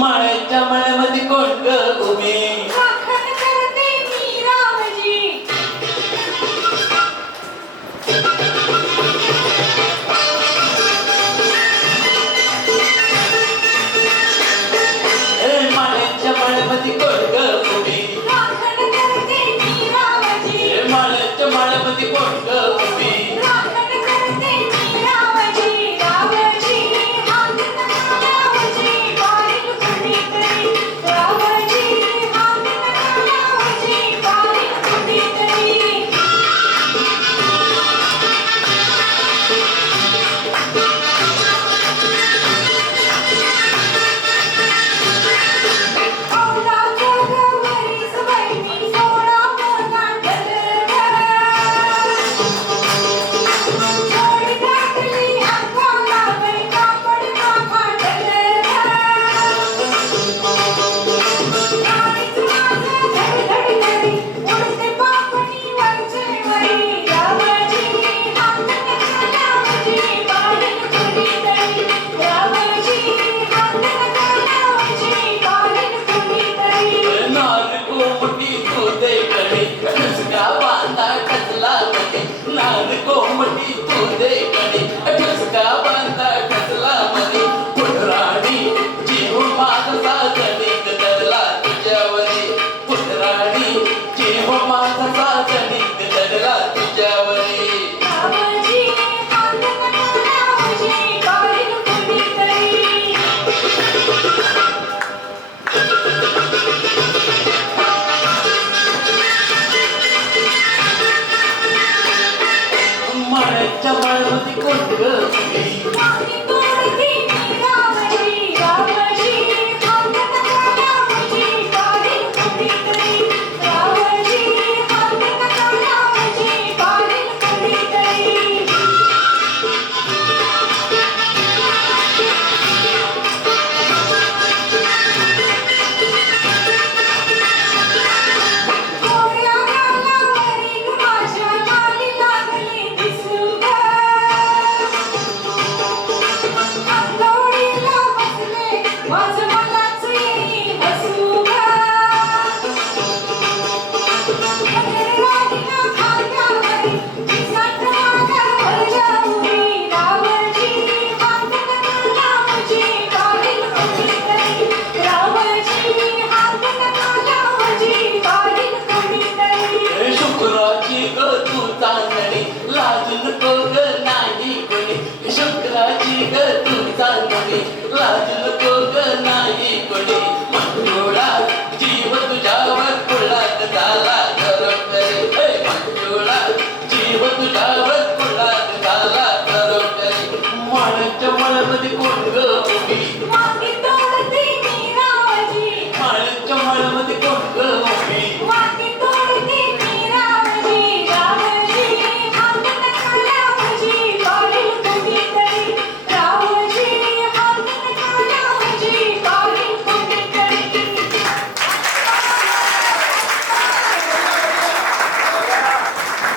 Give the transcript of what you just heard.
माळ्याच्या मळ्यामध्ये कोण ग उभी राखण करते मी रामजी माळ्याच्या मळ्यामध्ये कोण ग उभी राखण करते मी रामजी माळ्याच्या मळ्यामध्ये कोण ग उभी राखण करते मी रामजी रामजी हात नकालावजी पारील कुणीतरी रामजी हात नकालावजी पारील कुणीतरी कोमटी तू दे कणी ठसका बांधा ठसला मनी पुटराणी जीव माझा साजणीक दडला तुझ्यावरी पुटराणी जीव माझा साजणीक दडला तुझ्यावरी रामजी हात नकालावजी पारील कुणीतरी माळ्याच्या मळ्यामध्ये कोण ग उभी नाही